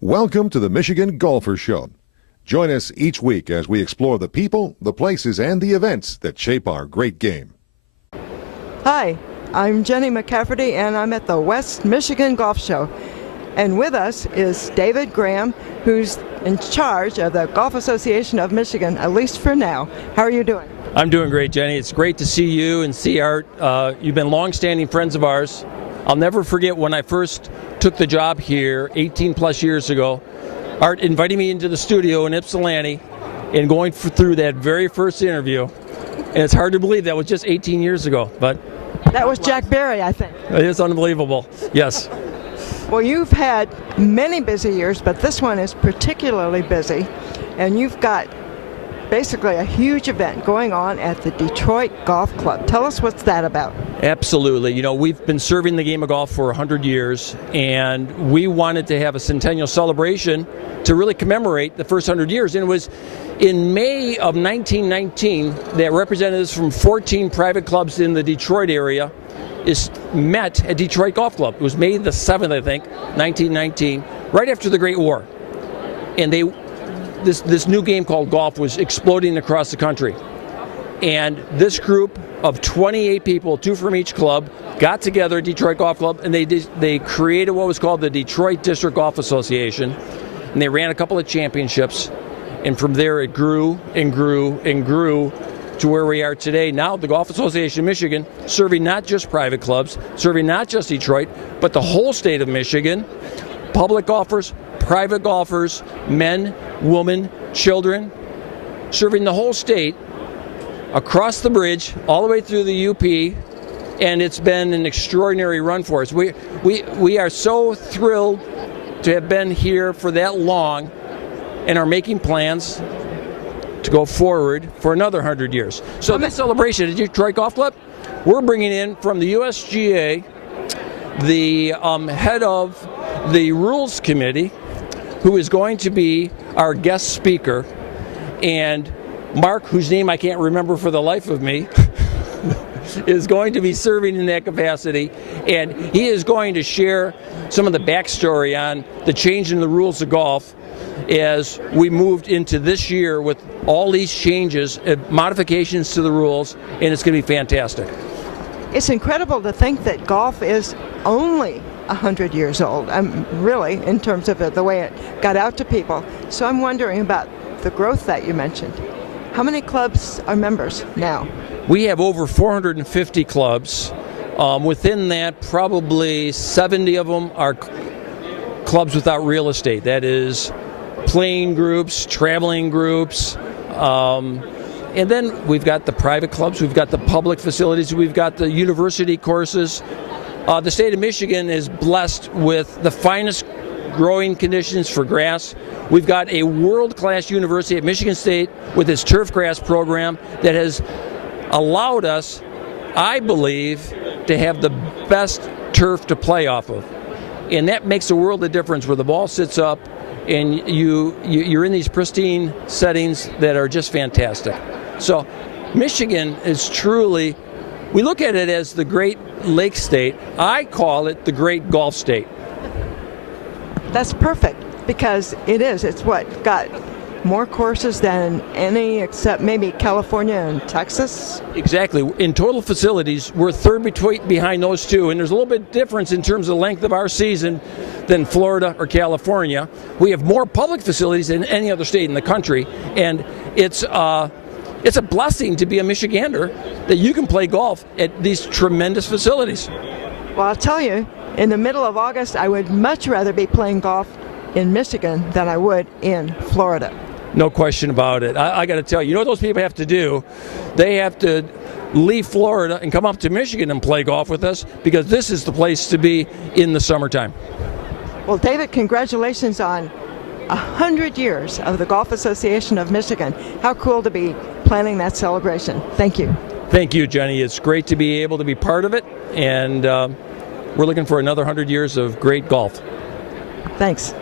Welcome to the Michigan Golfer Show. Join us each week as we explore the people, the places, and the events that shape our great game. Hi, I'm Jenny McCafferty, and I'm at the West Michigan Golf Show. And with us is David Graham, who's in charge of the Golf Association of Michigan, at least for now. How are you doing? I'm doing great, Jenny. It's great to see you and see Art. You've been long-standing friends of ours. I'll never forget when I first took the job here 18 plus years ago. Art invited me into the studio in Ypsilanti and going through that very first interview. And it's hard to believe that was just 18 years ago, but that was Jack Berry, I think. It is unbelievable. Yes. Well, you've had many busy years, but this one is particularly busy, and you've got basically a huge event going on at the Detroit Golf Club. Tell us what's that about. Absolutely. You know, we've been serving the game of golf for 100 years, and we wanted to have a centennial celebration to really commemorate the first 100 years. And it was in May of 1919 that representatives from 14 private clubs in the Detroit area met at Detroit Golf Club. It was May the 7th, I think, 1919, right after the Great War. And this new game called golf was exploding across the country. And this group of 28 people, 2 from each club, got together at Detroit Golf Club, and they created what was called the Detroit District Golf Association. And they ran a couple of championships. And from there it grew and grew and grew to where we are today. Now the Golf Association of Michigan, serving not just private clubs, serving not just Detroit, but the whole state of Michigan, public golfers, private golfers, men, women, children, serving the whole state across the bridge, all the way through the UP, and it's been an extraordinary run for us. We are so thrilled to have been here for that long and are making plans to go forward for another 100 years. So this celebration at Detroit Golf Club, we're bringing in from the USGA the head of the Rules Committee, who is going to be our guest speaker, and Mark, whose name I can't remember for the life of me, is going to be serving in that capacity, and he is going to share some of the backstory on the change in the rules of golf as we moved into this year with all these changes, modifications to the rules, and it's going to be fantastic. It's incredible to think that golf is only 100 years old, really, in terms of the way it got out to people. So I'm wondering about the growth that you mentioned. How many clubs are members now? We have over 450 clubs. Within that, probably 70 of them are clubs without real estate. That is playing groups, traveling groups, and then we've got the private clubs, we've got the public facilities, we've got the university courses. The state of Michigan is blessed with the finest growing conditions for grass. We've got a world-class university at Michigan State with its turf grass program that has allowed us, I believe, to have the best turf to play off of. And that makes a world of difference where the ball sits up and you're in these pristine settings that are just fantastic. So Michigan is truly, we look at it as the great lake state. I call it the great golf state. That's perfect, because it is. It's what got more courses than any except maybe California and Texas. Exactly. In total facilities, we're third behind those two, and there's a little bit difference in terms of the length of our season than Florida or California. We have more public facilities than any other state in the country, and it's a blessing to be a Michigander that you can play golf at these tremendous facilities. Well, I'll tell you, in the middle of August, I would much rather be playing golf in Michigan than I would in Florida. No question about it. I got to tell you, you know what those people have to do? They have to leave Florida and come up to Michigan and play golf with us, because this is the place to be in the summertime. Well, David, congratulations on 100 years of the Golf Association of Michigan. How cool to be planning that celebration. Thank you. Thank you, Jenny. It's great to be able to be part of it, and we're looking for another 100 years of great golf. Thanks.